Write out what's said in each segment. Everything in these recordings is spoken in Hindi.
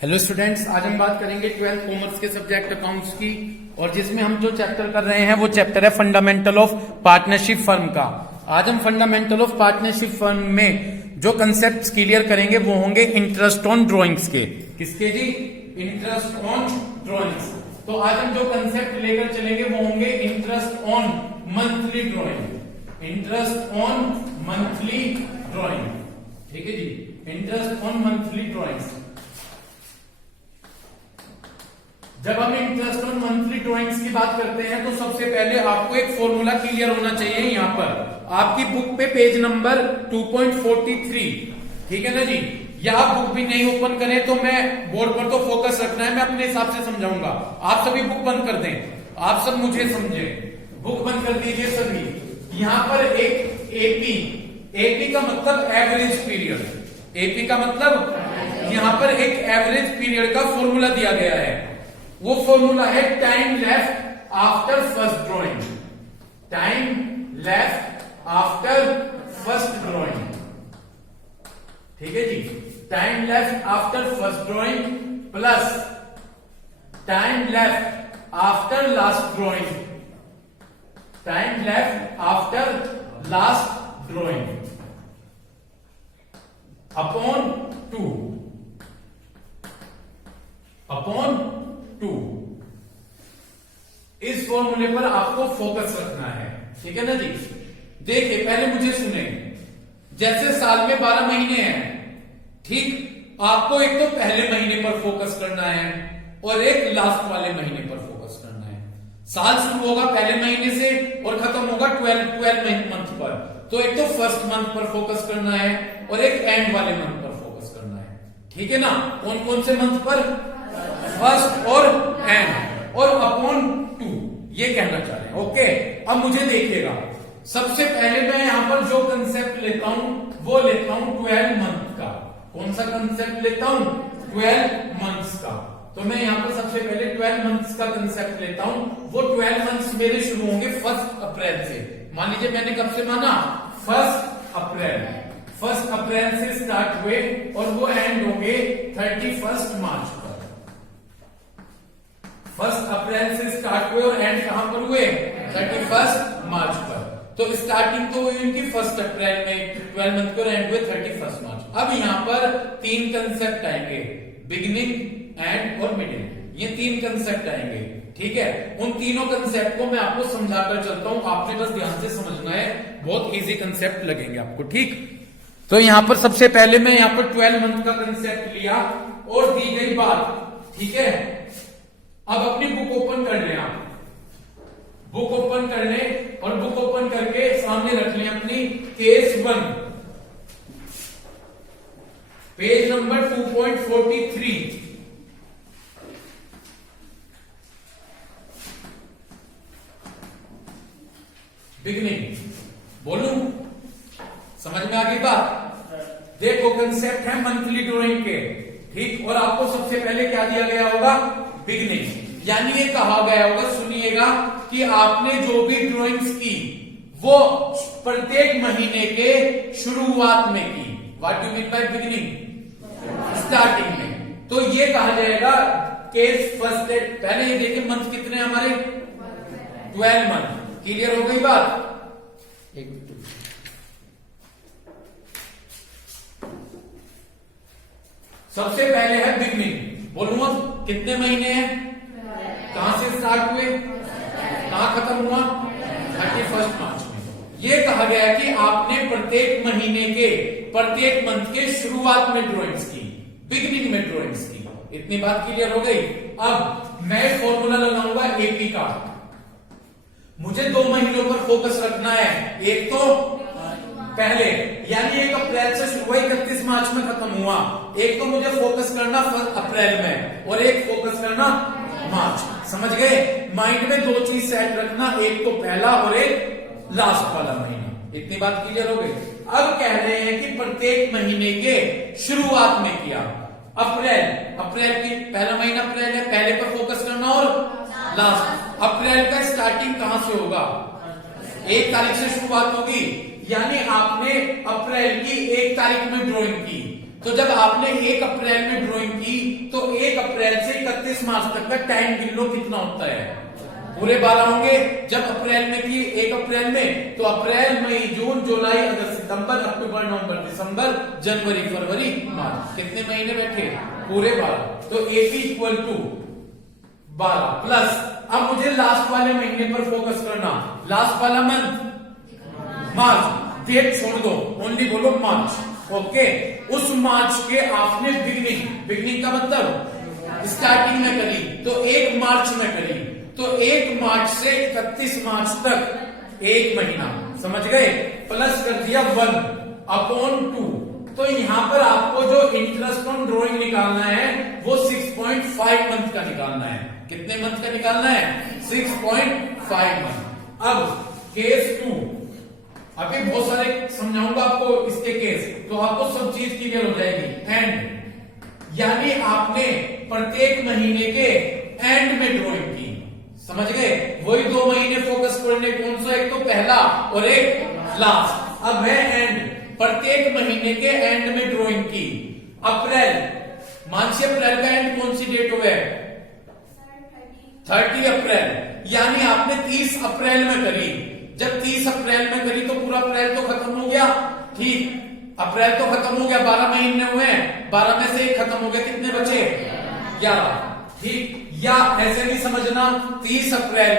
हेलो स्टूडेंट्स, आज हम बात करेंगे 12th कॉमर्स के सब्जेक्ट अकाउंट्स की। और जिसमें हम जो चैप्टर कर रहे हैं वो चैप्टर है फंडामेंटल ऑफ पार्टनरशिप फर्म का। आज हम फंडामेंटल ऑफ पार्टनरशिप फर्म में जो कंसेप्ट क्लियर करेंगे वो होंगे इंटरेस्ट ऑन ड्रॉइंग्स के। किसके जी? Interest on drawings. तो आज हम जो कंसेप्ट लेकर चलेंगे वो होंगे interest on monthly drawing. Interest on monthly drawing, ठीक है जी, इंटरेस्ट ऑन मंथली ड्रॉइंग्स। जब हम इंटरेस्ट ऑन मंथली ड्रॉइंग्स की बात करते हैं तो सबसे पहले आपको एक फॉर्मूला क्लियर होना चाहिए। यहां पर आपकी बुक पे पेज नंबर 2.43, ठीक है ना जी। या आप बुक भी नहीं ओपन करें तो मैं बोर्ड पर तो फोकस रखना है, मैं अपने हिसाब से समझाऊंगा। आप सभी बुक बंद कर दें, आप सब मुझे समझे, बुक बंद कर दीजिए सभी। यहां पर एक एपी, एपी का मतलब एवरेज पीरियड, एपी का मतलब यहां पर एक एवरेज पीरियड का फॉर्मूला दिया गया है। वो फॉर्मूला है time left after first drawing. Time left after first drawing, ठीक है जी। Time left after first drawing plus time left after last drawing. Time left after last drawing upon 2 upon 2। इस फॉर्मूले पर आपको फोकस रखना है, ठीक है ना जी। देखिए पहले मुझे सुने, जैसे साल में 12 महीने हैं, ठीक, आपको एक तो पहले महीने पर फोकस करना है और एक लास्ट वाले महीने पर फोकस करना है। साल शुरू होगा पहले महीने से और खत्म होगा 12 मंथ पर। तो एक तो फर्स्ट मंथ पर फोकस करना है और एक एंड वाले मंथ पर फोकस करना है, ठीक है ना। कौन कौन से मंथ पर? फर्स्ट और एंड, और अपॉन 2, ये कहना चाह रहे हैं। ओके, अब मुझे देखिएगा, सबसे पहले मैं यहां पर जो कंसेप्ट लेता हूं वो लेता हूं 12 मंथ का। कौन सा कंसेप्ट लेता हूं? 12 मंथ्स का। तो मैं यहां पर सबसे पहले 12 मंथ्स का कंसेप्ट लेता हूं। वो 12 मंथ्स मेरे शुरू होंगे 1 अप्रैल से। मान लीजिए मैंने कब से माना? 1 अप्रैल। 1 अप्रैल से स्टार्ट हुए और वो एंड होंगे 31 मार्च पर। 1 अप्रैल से स्टार्ट हुए और एंड कहां पर हुए? 31 मार्च पर। तो स्टार्टिंग तो हुई उनकी 1 अप्रैल में 12 मंथ को, एंड हुए 31 मार्च। अब यहां पर 3 कंसेप्ट आएंगे, बिगिनिंग, एंड और मिडिल। ये 3 कंसेप्ट आएंगे, ठीक है। उन तीनों कंसेप्ट को मैं आपको समझाकर चलता हूं, आपने बस ध्यान से समझना है, बहुत इजी कंसेप्ट लगेंगे आपको, ठीक। तो यहां पर सबसे पहले मैं यहां पर 12 मंथ का कंसेप्ट लिया और दी गई बात, ठीक है। अब अपनी बुक ओपन कर लें, आप बुक ओपन कर लें और बुक ओपन करके सामने रख लें अपनी केस 1, पेज नंबर 2.43। बिगनिंग बोलूं? समझ में आ गई बात? देखो कंसेप्ट है मंथली ड्राइंग के, ठीक। और आपको सबसे पहले क्या दिया गया होगा? बिगनिंग। यानी ये कहा गया होगा, सुनिएगा, कि आपने जो भी ड्राइंग्स की वो प्रत्येक महीने के शुरुआत में की। What do mean by beginning? Starting में। तो ये कहा जाएगा केस फर्स्ट डेट। पहले ये देखिए मंथ कितने हैं हमारे? 12 मंथ। क्लियर हो गई बात? सबसे पहले है बिगनिंग। बोलूं अब कितने महीने हैं? कहां से स्टार्ट हुए, कहां खत्म हुआ? 31 मार्च में। यह कहा गया है कि आपने प्रत्येक महीने के, प्रत्येक मंथ के शुरुआत में ड्राइंग्स की, बिगिनिंग में ड्राइंग्स की। इतनी बात क्लियर हो गई। अब मैं फॉर्मूला लगाऊंगा एपी का। मुझे 2 महीनों पर फोकस रखना है। एक तो पहले, यानी 1 अप्रैल से शुरू हुआ, 31 मार्च में खत्म हुआ। एक तो मुझे फोकस करना 1 अप्रैल में और एक फोकस करना मार्च। समझ गए? माइंड में 2 चीज सेट रखना, एक तो पहला और एक लास्ट वाला महीना। इतनी बात क्लियर हो गई। अब कह रहे हैं कि प्रत्येक महीने के शुरुआत में किया। अप्रैल, अप्रैल की पहला महीना अप्रैल है, पहले पर फोकस करना और लास्ट। अप्रैल का स्टार्टिंग कहां से होगा? 1 तारीख से शुरुआत होगी। यानी आपने अप्रैल की 1 तारीख में ड्राइंग की, तो जब आपने 1 अप्रैल में ड्राइंग की तो 31 मार्च तक का टाइम गिन लो कितना होता है, पूरे 12 होंगे। जब अप्रैल में की 1 अप्रैल में, तो अप्रैल मई जून जुलाई अगस्त सितंबर अक्टूबर नवंबर दिसंबर जनवरी फरवरी मार्च, कितने महीने बैठे, पूरे 12। तो AP इक्वल टू 12 प्लस, अब मुझे लास्ट वाले महीने पर फोकस करना, लास्ट वाला मंथ मार्च, डेट छोड़ दो, ओनली बोलो मार्च। ओके, उस मार्च के आपने बिगनिंग का मतलब स्टार्टिंग में करी, तो 1 मार्च में करी, तो 1 मार्च से 31 मार्च तक 1 महीना, समझ गए, प्लस कर दिया 1/2। तो यहां पर आपको जो इंटरेस्ट ऑन ड्रॉइंग निकालना है वो 6.5 मंथ का निकालना है। कितने मंथ का निकालना है, 6.5 मंथ। अब केस 2, अभी बहुत सारे समझाऊंगा आपको इसके केस, तो आपको सब चीज क्लियर हो जाएगी। एंड यानी आपने प्रत्येक महीने के एंड में ड्राइंग की, समझ गए, वही 2 महीने फोकस करने, कौन सा, एक तो पहला और एक लास्ट। अब है एंड, प्रत्येक महीने के एंड में ड्राइंग की। अप्रैल, मानसी अप्रैल का एंड कौन सी डेट हुआ है, 30 अप्रैल, यानी आपने 30 अप्रैल में करी। जब 30 अप्रैल में करी तो पूरा अप्रैल तो खत्म हो गया, ठीक, अप्रैल तो खत्म हो गया, 12 महीने हुए हैं, 12 में से 1 खत्म हो गया, कितने बचे, 11, ठीक। या ऐसे नहीं समझना, 30 अप्रैल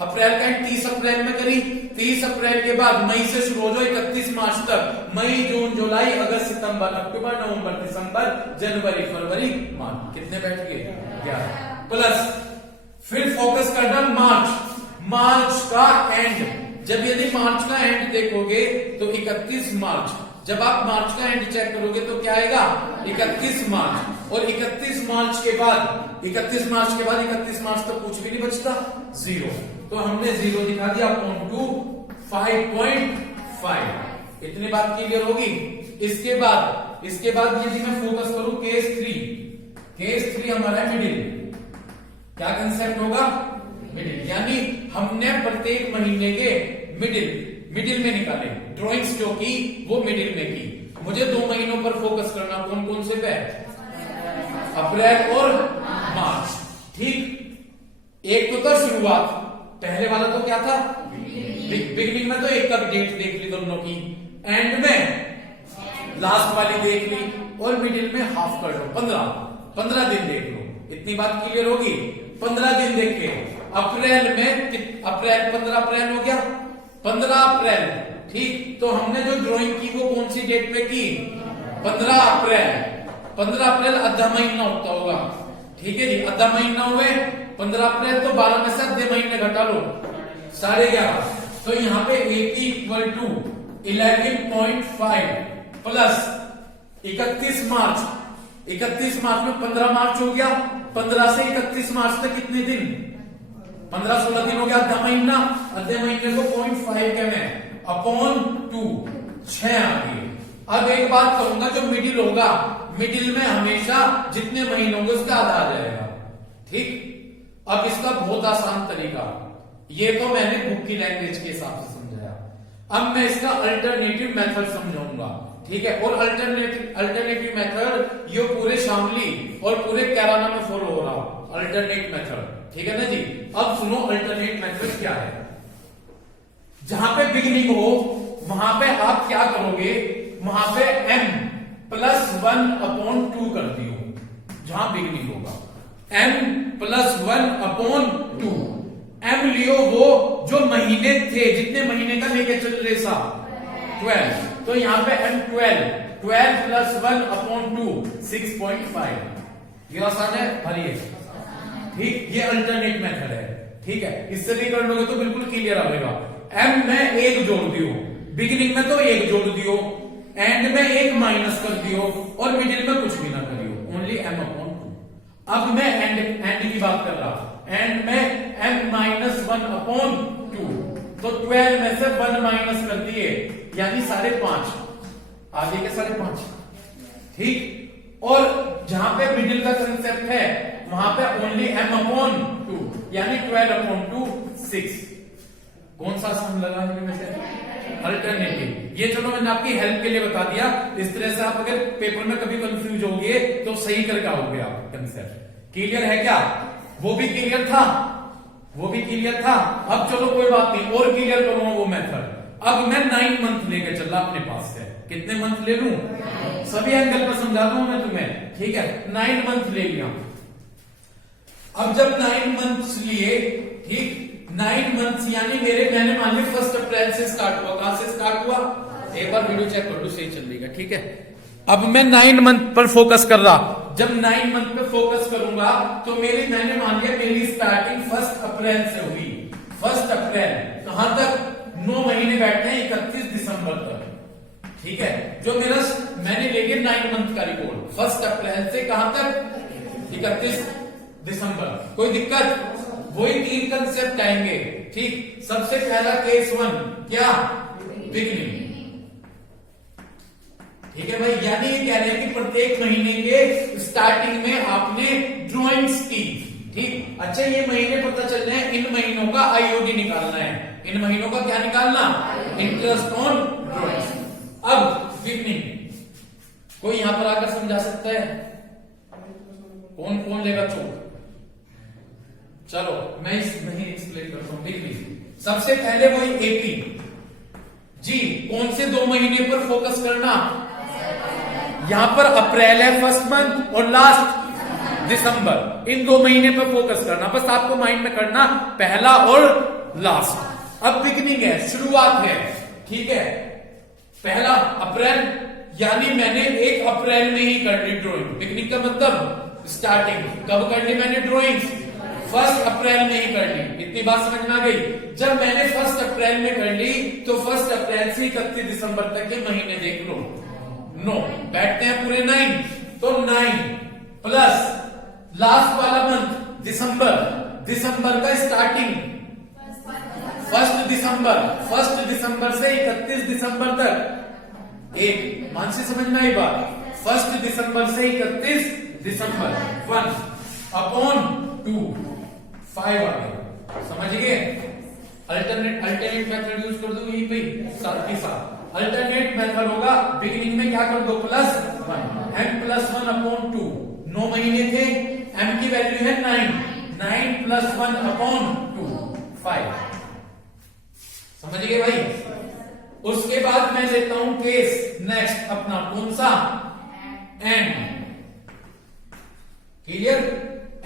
का एंड 30 अप्रैल में करी, 30 अप्रैल के बाद मई से शुरू हो जाओ 31 मार्च तक, मई जून जुलाई अगस्त सितंबर अक्टूबर नवंबर दिसंबर जनवरी फरवरी मार्च, कितने बैठ गए, 11, प्लस फिर फोकस करना मार्च का एंड। जब यदि मार्च का एंड देखोगे तो 31 मार्च, जब आप मार्च का एंड चेक करोगे तो क्या आएगा, 31 मार्च, और 31 मार्च के बाद 31 मार्च तक कुछ भी नहीं बचता, 0, तो हमने 0 दिखा दिया अपॉन 2 5.5। इतनी बात क्लियर होगी। इसके बाद यदि मैं फोकस करूं केस 3 हमारा मिडिल, क्या कंसेप्ट होगा, मिडिल, यानी हमने प्रत्येक महीने के मिडिल में निकाले ड्राइंग्स, जो की वो मिडिल में की। मुझे 2 महीनों पर फोकस करना, कौन कौन से पे, अप्रैल और मार्च, ठीक। एक तो था शुरुआत, पहले वाला तो क्या था, बिगिनिंग में तो एक का डेट देख ली दोनों की, एंड में लास्ट वाली देख ली, और मिडिल में हाफ कर लो, 15 दिन देख लो। इतनी बात क्लियर होगी। 15 दिन देख के अप्रैल में 15 अप्रैल हो गया, 15 अप्रैल, ठीक। तो हमने जो ड्राइंग की वो कौन सी डेट पे की, 15 अप्रैल आधा महीना होता होगा, ठीक है जी, आधा महीना हुए 15 अप्रैल, तो 12 में से आधे महीने घटा लो, 11.5। तो यहाँ पे AP इक्वल टू 11.5 प्लस 31 मार्च में 15 मार्च हो गया, 15 से 31 मार्च तक कितने दिन, 15-16 दिन हो गया, आधा महीना, आधे महीने को 0.5 कहना है, अपॉन 2, 6 आ गए। अब एक बात कहूंगा, जो मिडिल होगा, मिडिल में हमेशा जितने महीने होंगे उसका आधा आ जाएगा, ठीक। अब इसका बहुत आसान तरीका, ये तो मैंने बुक की लैंग्वेज के हिसाब से समझाया, अब मैं इसका अल्टरनेटिव मेथड समझाऊंगा, ठीक है। और अल्टरनेटिव मेथड ये पूरे शामली और पूरे कैराना में फॉलो हो रहा, अल्टरनेट मेथड, ठीक है ना जी। अब सुनो अल्टरनेट मेथड क्या है। जहां पे बिगिनिंग हो वहां पे आप क्या करोगे, वहां पे m+1/2 कर दियो, जहां बिगिनिंग होगा m+1/2। m लियो वो जो महीने थे, जितने महीने का लेके चल रहे साहब, 12, तो यहां पे m12 +1/2 6.5। ये आसान है, भरिए, ठीक। ये अल्टरनेट मेथड है, ठीक है। इससे भी कर लोगे तो बिल्कुल क्लियर आएगा। m में 1 जोड़ दियो, बिगिनिंग में तो 1 जोड़ दियो, एंड में 1 माइनस कर दियो, और मिडिल में कुछ भी ना करियो, ओनली m/2। अब मैं एंड की बात कर रहा, एंड में m-1/2, तो 12 में से 1 माइनस कर दिए, यानी 5.5, आगे के 5.5, ठीक। और जहां पे मिडिल का कंसेप्ट है वहां पे ओनली m/2, यानी 12/2 6। कौन सा आसान लगा इनमें से, अल्टरनेटिव। ये चलो मैंने आपकी हेल्प के लिए बता दिया, इस तरह से आप अगर पेपर में कभी कंफ्यूज हो गए तो सही करके आओगे आप कंसेप्ट, क्लियर है क्या? वो भी क्लियर था, वो भी क्लियर था। अब चलो कोई बात नहीं, और क्लियर करूंगा वो मेथड। अब मैं 9 मंथ लेके चल रहा अपने पास से, कितने मंथ ले लूं? सभी एंगल पर समझाता हूं मैं तुम्हें, ठीक है। 9 मंथ ले लिया। अब जब 9 मंथ्स लिए, ठीक, 9 मंथ्स यानी मैंने मान लिया 1 अप्रैल से स्टार्ट हुआ। कहां से स्टार्ट हुआ? एक बार वीडियो चेक कर लो, सही चल रही है, ठीक है। अब मैं 9 मंथ पर फोकस कर रहा। जब 9 मंथ पे फोकस करूंगा तो मैंने मान लिया मेरी स्टार्टिंग 1 अप्रैल से हुई। 1 अप्रैल कहां तक? 9 महीने बैठते हैं 31 दिसंबर तक, ठीक है। जो मैंने ले लिया 9 मंथ का रिकॉर्ड 1 अप्रैल से कहां तक? 31 दिसंबर। कोई दिक्कत? वही 3 कंसेप्ट आएंगे, ठीक। सबसे पहला केस 1 क्या? बिगनिंग, ठीक है भाई। यानी ये कह रहे हैं कि प्रत्येक महीने के स्टार्टिंग में आपने ड्राइंग्स की, ठीक। अच्छा, ये महीने पता चल रहे हैं, इन महीनों का आईओडी निकालना है। इन महीनों का क्या निकालना? Interest on drawings. अब बिगनिंग कोई यहां पर आकर समझा सकता है? कौन कौन लेगा चोट? चलो मैं नहीं एक्सप्लेन करता हूं। बिगनिंग सबसे पहले वही एपी जी। कौन से 2 महीने पर फोकस करना? यहां पर अप्रैल है 1st मंथ और लास्ट दिसंबर, इन 2 महीने पर फोकस करना। बस आपको माइंड में करना पहला और लास्ट। अब बिगनिंग है, शुरुआत है, ठीक है। पहला अप्रैल यानी मैंने 1 अप्रैल में ही कर ली ड्राइंग। बिगनिंग का मतलब स्टार्टिंग। कब कर ली मैंने ड्राइंग? 1 अप्रैल में ही कर ली। इतनी बात समझ में आ गई? जब मैंने 1 अप्रैल में कर ली तो 1 अप्रैल से 31 दिसंबर तक के महीने देख लो। 9 बैठते हैं पूरे 9, तो 9 प्लस लास्ट वाला मंथ दिसंबर। दिसंबर का स्टार्टिंग 1 दिसंबर। 1 दिसंबर से 31 दिसंबर तक एक मान से समझ में आई बात। 1 दिसंबर से 31 दिसंबर 1 अपॉन 2 5 आ गए, समझ गए। अल्टरनेट मेथड यूज कर दो यही पे साथ के साथ। अल्टरनेट मेथड होगा, बिगिनिंग में क्या कर दो? +1 m +1 अपॉन 2। 9 महीने थे, m की वैल्यू है 9। 9 + 1 अपॉन 2 5। समझ गए भाई? उसके बाद मैं लेता हूं केस नेक्स्ट अपना, कौन सा? एंड। क्लियर?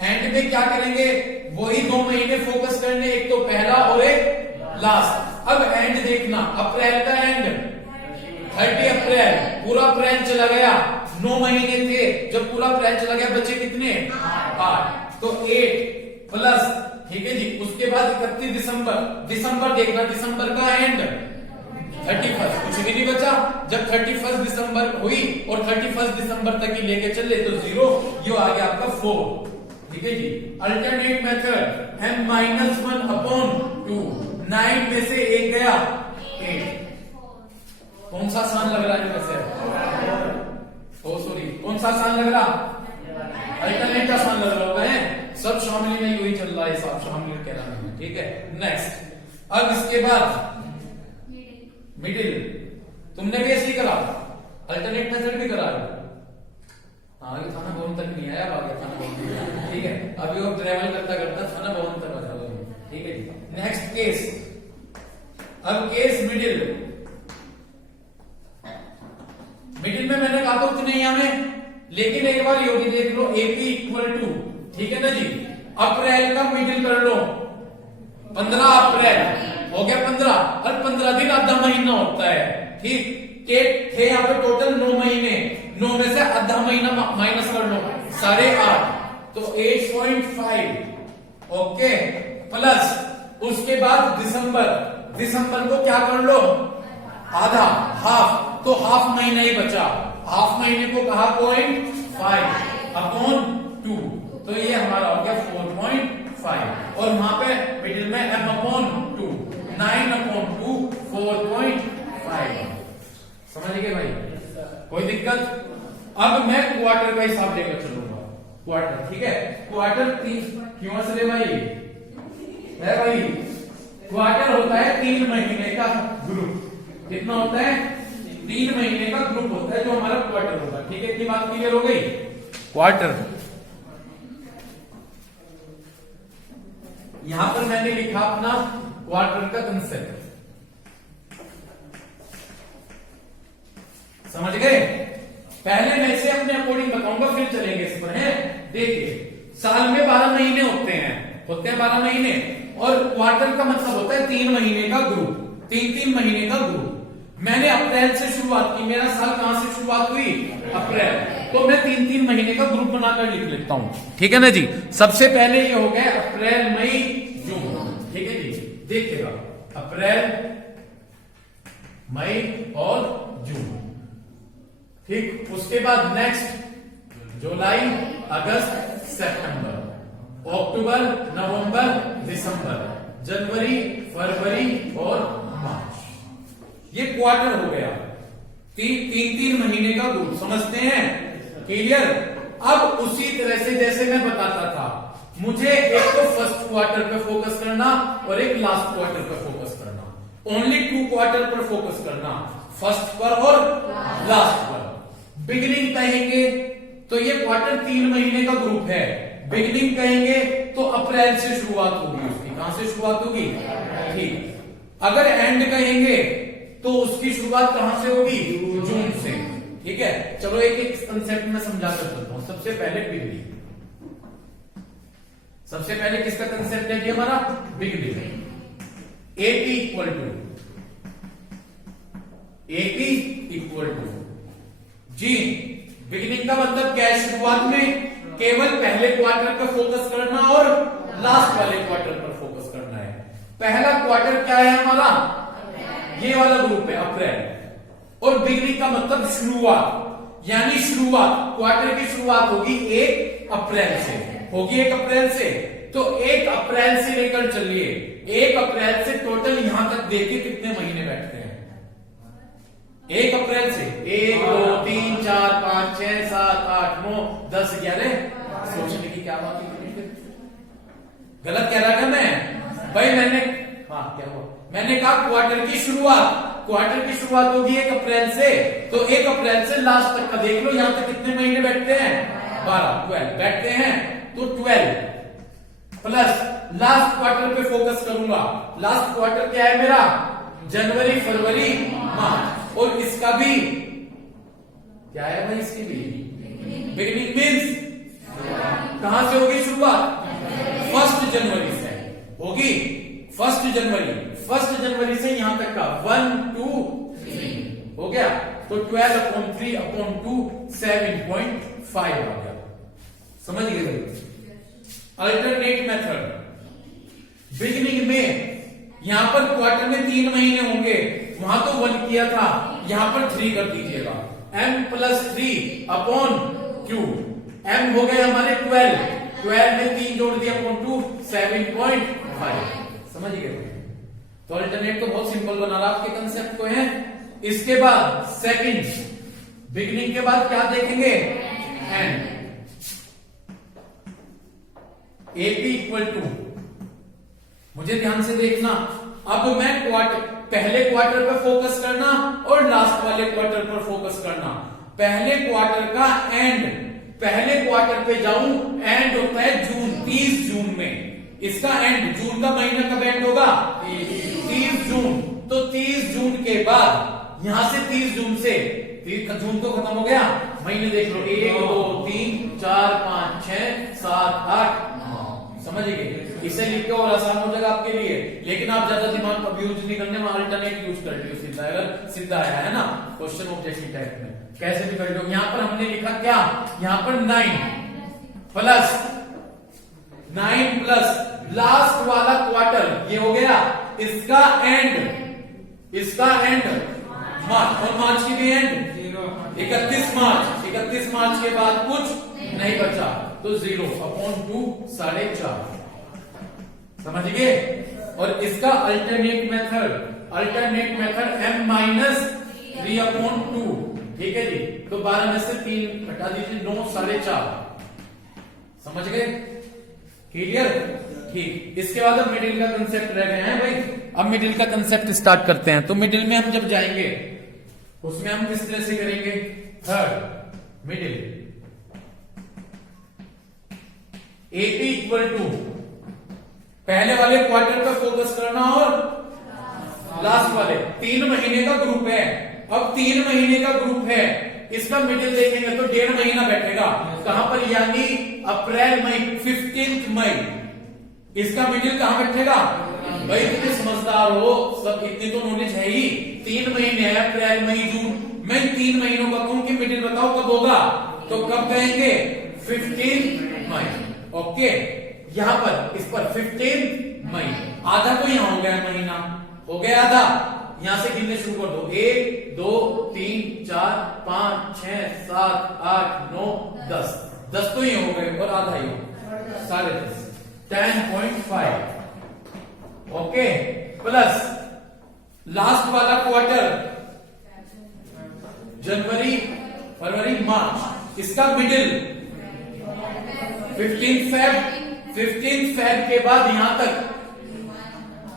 एंड में क्या करेंगे? वही 2 महीने फोकस करने, एक तो पहला और एक लास्ट। अब एंड देखना, अप्रैल का एंड 30 अप्रैल। पूरा अप्रैल चला गया, 9 महीने थे, जब पूरा अप्रैल चला गया बचे कितने? 8। तो 8 प्लस, ठीक है जी। उसके बाद 31 दिसंबर। दिसंबर देखना, दिसंबर का एंड 31, कुछ भी नहीं बचा। जब 31 दिसंबर हुई और 31 दिसंबर तक ही लेके चले तो 0, ये आ गया आपका 4, ठीक है जी। Alternate method m -1 upon 2। 9 में से 1 गया 8। कौन सा आसान लग रहा है वैसे? ओ सॉरी, कौन सा आसान लग रहा? अल्टरनेट आसान लग रहा होगा, है सब शामिल में वही चल रहा है, सब शामिल कहलाना है, ठीक है। नेक्स्ट, अब इसके बाद मिडिल। तुमने भी ऐसे ही करा, अल्टरनेट मेथड भी करा। हाँ, ये थाना भवन तक नहीं आया, अब थाना भवन, ठीक है। अभी वो ट्रेवल करता करता थाना भवन तक आ जाओगे, ठीक है जी। नेक्स्ट केस, अब केस मिडिल। मिडिल में मैंने कहा था उतने यहां में, लेकिन एक बार योगी देख लो, एपी इक्वल टू, ठीक है ना जी। अप्रैल का मिडिल कर लो, 15 अप्रैल हो गया 15, और 15 दिन आधा महीना होता है, ठीक। थे यहाँ पे टोटल 9 महीने, 9 में से आधा महीना माइनस कर लो, 8.5, तो 8.5, ओके। प्लस उसके बाद दिसंबर। दिसंबर को क्या कर लो? आधा, हाफ, तो हाफ महीना ही बचा। हाफ महीने को कहा 0.5 अपॉन 2, तो ये हमारा हो गया 4.5, और वहां पे मिडिल में m अपॉन 2, 9 अपॉन 2, 4.5। समझ गए भाई? कोई दिक्कत? अब मैं क्वार्टर का हिसाब लेकर चलूंगा। क्वार्टर, ठीक है। क्वार्टर 3 क्यों से भाई है भाई? क्वार्टर होता है 3 महीने का ग्रुप। कितना होता है? 3 महीने का ग्रुप होता है जो हमारा क्वार्टर होगा, ठीक है। इतनी बात क्लियर हो गई? क्वार्टर, यहां पर मैंने लिखा अपना क्वार्टर का कंसेप्ट, समझ गए। पहले मैं इसे अपने अकॉर्डिंग बताऊंगा, फिर चलेंगे इस पर। है देखिए, साल में 12 महीने होते हैं 12 महीने, और क्वार्टर का मतलब होता है 3 महीने का ग्रुप, 3 महीने का ग्रुप। मैंने अप्रैल से शुरुआत की, मेरा साल कहां से शुरुआत हुई? अप्रैल। तो मैं 3 महीने का ग्रुप बनाकर लिख लेता हूं, ठीक है ना जी। सबसे पहले ये हो गया अप्रैल मई जून, ठीक है जी। देखिएगा, अप्रैल मई और जून, ठीक। उसके बाद नेक्स्ट जुलाई अगस्त सितंबर, अक्टूबर नवंबर दिसंबर, जनवरी फरवरी और मार्च। ये क्वार्टर हो गया, 3 महीने का ग्रुप, समझते हैं? क्लियर। अब उसी तरह से जैसे मैं बताता था, मुझे एक तो फर्स्ट क्वार्टर पे फोकस करना और एक लास्ट क्वार्टर पे फोकस करना। ओनली 2 क्वार्टर पर फोकस करना, फर्स्ट पर और लास्ट पर। बिगिनिंग कहेंगे तो ये क्वार्टर 3 महीने का ग्रुप है। बिगिनिंग कहेंगे तो अप्रैल से शुरुआत होगी उसकी। कहां से शुरुआत होगी? ठीक। अगर एंड कहेंगे तो उसकी शुरुआत कहां से होगी? जून से, ठीक है। चलो एक एक कंसेप्ट में समझा कर चलता हूं। सबसे पहले बिगिनिंग, सबसे पहले किसका कंसेप्ट है? हमारा beginning. AP equal to G. Beginning का मतलब क्या है? शुरुआत में केवल पहले क्वार्टर पर फोकस करना और लास्ट वाले क्वार्टर पर फोकस करना है। पहला क्वार्टर क्या है हमारा? ये वाला ग्रुप है अप्रैल। और बिगिनिंग का मतलब शुरुआत, यानी शुरुआत, क्वार्टर की शुरुआत होगी 1 अप्रैल से, होगी 1 अप्रैल से। तो 1 अप्रैल से लेकर चलिए, 1 अप्रैल से टोटल यहां तक देखिए कितने महीने बैठते हैं। 1 अप्रैल से 1 2 3 4 5 6 7 8 9 10 11। सोचने की क्या बात है? गलत कह रहा था मैं भाई। मैंने क्या हुआ? मैंने कहा क्वार्टर की शुरुआत, क्वार्टर की शुरुआत होगी 1 अप्रैल से। तो 1 अप्रैल से लास्ट तक का देख लो, यहां तक कितने महीने बैठते हैं? 12 बैठते हैं। तो 12 प्लस लास्ट क्वार्टर पे फोकस करूंगा। लास्ट क्वार्टर क्या है मेरा? जनवरी फरवरी मार्च। और इसका भी क्या है भाई? इसकी भी बिगिनिंग मीन्स कहां से होगी शुरुआत? 1 जनवरी से होगी। 1 जनवरी से यहां तक का 1 2 3 हो गया। तो 12/3/2 7.5 आ गया। समझ गए भाई? अल्टरनेट मेथड, बिगिनिंग में यहां पर क्वार्टर में 3 महीने होंगे, वहां तो 1 किया था, यहां पर 3 कर दीजिएगा। m+3/2। m हो गए हमारे 12 में 3 जोड़ दिया अपॉन 2 7.5। समझ गए? तो अल्टरनेट तो बहुत सिंपल बना रहा आपके कंसेप्ट को है। इसके बाद सेकंड, बिगिनिंग के बाद क्या देखेंगे? एंड। एपी इक्वल टू, मुझे ध्यान से देखना, अब मैं पहले क्वार्टर पर फोकस करना और लास्ट वाले क्वार्टर पर फोकस करना। पहले क्वार्टर का एंड, पहले क्वार्टर पे जाऊं, एंड होता है जून, 30 जून में। इसका एंड, जून का महीना कब एंड होगा? 30 जून। तो 30 जून के बाद यहां से 30 जून से 30 जून को खत्म हो गया। महीने देख लो, 1 2 3 4 5 6 7 8 9। समझ गए? इसे लिख के और आसान हो जाएगा आपके लिए। लेकिन आप ज्यादा दिमाग अब यूज नहीं करने में, अल्टरनेट यूज कर लियो सीधा। अगर सीधा आया है ना क्वेश्चन ऑब्जेक्टिव टाइप में, कैसे भी कर लो। यहां पर हमने लिखा क्या? यहां पर 9 प्लस लास्ट वाला क्वार्टर, ये हो गया। इसका एंड मार्च, और मार्च की भी एंड 31 मार्च के बाद कुछ नहीं बचा, तो 0/2 4.5। समझ गए? और इसका अल्टरनेट मेथड m-3/2। ठीक है जी। तो 12 में से 3 हटा दीजिए, 9 4.5। समझ गए? क्लियर? ठीक। इसके बाद अब मिडिल का कंसेप्ट रह गया है भाई। अब मिडिल का कंसेप्ट स्टार्ट करते हैं। तो मिडिल में हम जब जाएंगे उसमें हम किस तरह से करेंगे? Third middle, AP equal to पहले वाले क्वार्टर पर फोकस करना और लास्ट वाले। 3 महीने का ग्रुप है। अब 3 महीने का ग्रुप है, इसका मिडिल देखेंगे तो 1.5 महीना बैठेगा कहां पर, यानी अप्रैल मई, 15 मई। इसका मिडिल कहां बैठेगा भाई? कितने समझदार हो सब, इतनी तो नॉलेज है ही। 3 महीने है, अप्रैल मई जून। मैं 3 महीनों का कहूं कि मिडिल बताओ कब होगा, तो कब कहेंगे? 15 मई। ओके, यहां पर इस पर 15 मई। आधा तो यहां हो गया महीना, हो गया आधा। यहां से गिनने शुरू कर दो। 1 2 3 4 5 6 7 8 9 10। 10 तो ये हो गए और आधा ही हो, 10.5, 10.5। ओके, प्लस लास्ट वाला क्वार्टर जनवरी फरवरी मार्च, इसका मिडिल 15 फेब के बाद यहां तक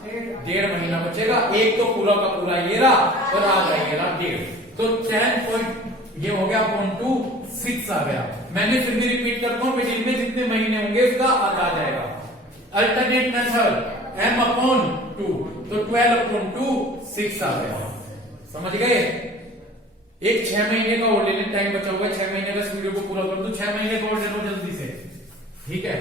1.5 महीना बचेगा। एक तो पूरा का पूरा ये रहा और आधा ये रहा 1.5, तो 10 ये हो गया अपॉन 2, 6 आ गया। मैंने फिर भी रिपीट करता हूं, मिडिल में जितने महीने होंगे उसका आधा आ जाएगा। अल्टरनेट मेथड m अपॉन 2, तो 12 अपॉन 2 6 आ गया। समझ गए? एक 6 महीने का और लेने टाइम बचा हुआ है, 6 महीने का इस वीडियो को पूरा कर दो। 6 महीने का और ले लो जल्दी से, ठीक है?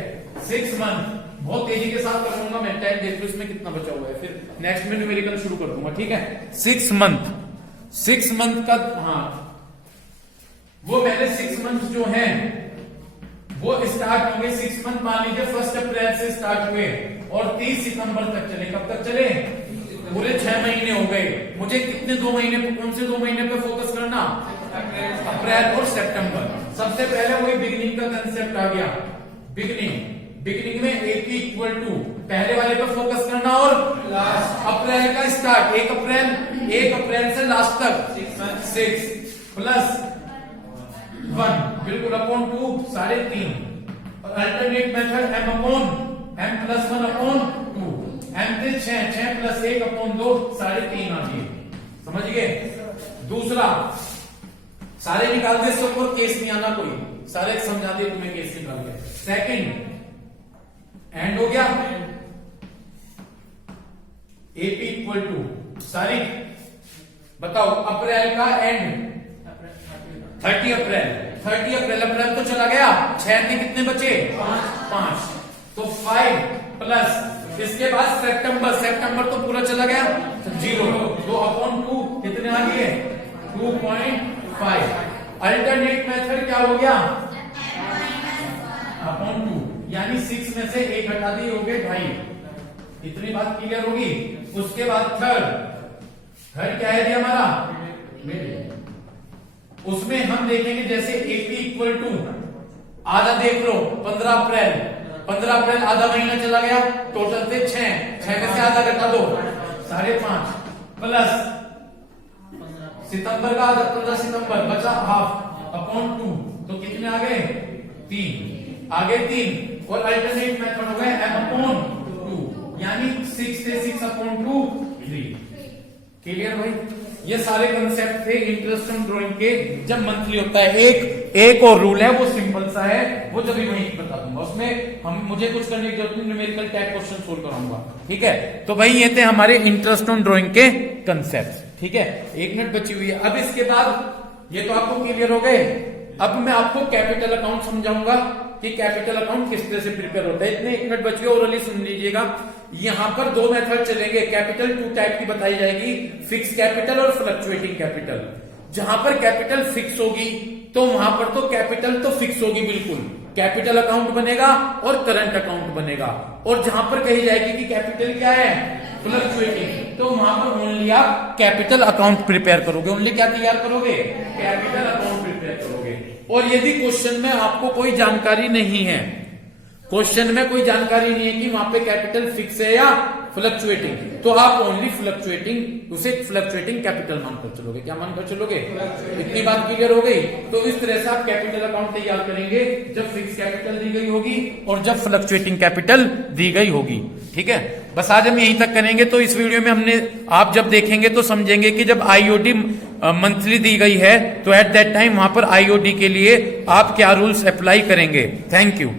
6 मंथ बहुत तेजी के साथ करूंगा मैं, टाइम देख लो इसमें कितना बचा हुआ है, फिर नेक्स्ट में न्यूमेरिकल शुरू कर दूंगा, ठीक है? 6 मंथ का, हाँ वो पहले 6 मंथ जो है वो स्टार्ट होंगे। 6 मंथ मान लीजिए 1 अप्रैल से स्टार्ट हुए और 30 सितंबर तक चले। कब तक चले? पूरे 6 महीने हो गए। मुझे कितने 2 महीने, कौन से 2 महीने पे फोकस करना? अप्रैल और सितंबर। सबसे पहले वही बिगिनिंग का कंसेप्ट आ गया। बिगिनिंग में AP इक्वल टू पहले वाले पे फोकस करना और लास्ट। अप्रैल का स्टार्ट 1 अप्रैल से लास्ट तक 6 प्लस 1 बिल्कुल अपॉन 2 3.5। और alternate method m upon m plus 1 upon 2, m से 6 प्लस 1 अपॉन 2 3.5 आ गए। समझ गए? दूसरा सारे निकाल दे, इसके ऊपर केस नहीं आना कोई, सारे समझा दे तुम्हें केस निकाल के। सेकंड एंड हो गया, AP इक्वल टू सारी बताओ अप्रैल का एंड 30 अप्रैल तो चला गया। 6 में कितने बचे? 5, तो 5 प्लस इसके बाद सितंबर तो पूरा चला गया 0, तो अपॉन 2 कितने आ गए? 2.5। अल्टरनेट मेथड क्या हो गया? अपॉन 2, यानी 6 में से 1 हटा दिए, हो गए 2.5। इतनी बात क्लियर होगी। उसके बाद थर्ड क्या है दिया हमारा? उसमें हम देखेंगे जैसे AP इक्वल टू आधा देख लो 15 अप्रैल आधा महीना चला गया, टोटल थे 6 में से आधा घटा दो 5.5 प्लस सितंबर का आधा 15 सितंबर बचा हाफ अपॉन 2, तो कितने आ गए? 3 आगे 3 और अल्टरनेट मेथड हो गए m अपॉन 2, यानी 6 से 6 अपॉन 2 3। क्लियर भाई? ये सारे कंसेप्ट थे इंटरेस्ट ऑन ड्राइंग के जब मंथली होता है। एक और रूल है, वो सिंपल सा है, वो जब भी वहीं बता दूंगा। उसमें मुझे कुछ करने की जरूरत नहीं, न्यूमेरिकल टाइप क्वेश्चन सोल्व कराऊंगा, ठीक है? तो भाई ये थे हमारे इंटरेस्ट ऑन ड्राइंग के कंसेप्ट, ठीक है? 1 मिनट बची हुई है। अब इसके बाद ये तो आपको क्लियर हो गए। अब मैं आपको कैपिटल अकाउंट समझाऊंगा कि कैपिटल अकाउंट किस तरह से प्रिपेयर होता है। इतने 1 मिनट बच गए, ओरली सुन लीजिएगा। यहां पर 2 मेथड चलेंगे। कैपिटल 2 टाइप की बताई जाएगी, फिक्स कैपिटल और फ्लक्चुएटिंग कैपिटल। जहां पर कैपिटल फिक्स होगी तो वहां पर तो कैपिटल तो फिक्स होगी बिल्कुल, कैपिटल अकाउंट बनेगा और करंट अकाउंट बनेगा। और जहां पर कही जाएगी कि कैपिटल क्या है? फ्लक्चुएटिंग, तो वहां पर ओनली आप कैपिटल अकाउंट प्रिपेयर करोगे। ओनली क्या तैयार करोगे? कैपिटल अकाउंट प्रिपेयर करोगे। और यदि क्वेश्चन में आपको कोई जानकारी नहीं है, क्वेश्चन में कोई जानकारी नहीं है कि वहां पे कैपिटल फिक्स है या फ्लक्चुएटिंग, तो आप ओनली फ्लक्चुएटिंग, उसे फ्लक्चुएटिंग कैपिटल मानकर चलोगे। क्या मानकर चलोगे? इतनी बात क्लियर हो गई। तो इस तरह से आप कैपिटल अकाउंट तैयार करेंगे जब फिक्स कैपिटल दी गई होगी और जब फ्लक्चुएटिंग कैपिटल दी गई होगी, ठीक है? बस आज हम यहीं तक करेंगे। तो इस वीडियो में हमने, आप जब देखेंगे तो समझेंगे कि जब आईओडी मंथली दी गई है तो एट दैट टाइम वहां पर आईओडी के लिए आप क्या रूल्स अप्लाई करेंगे। Thank you.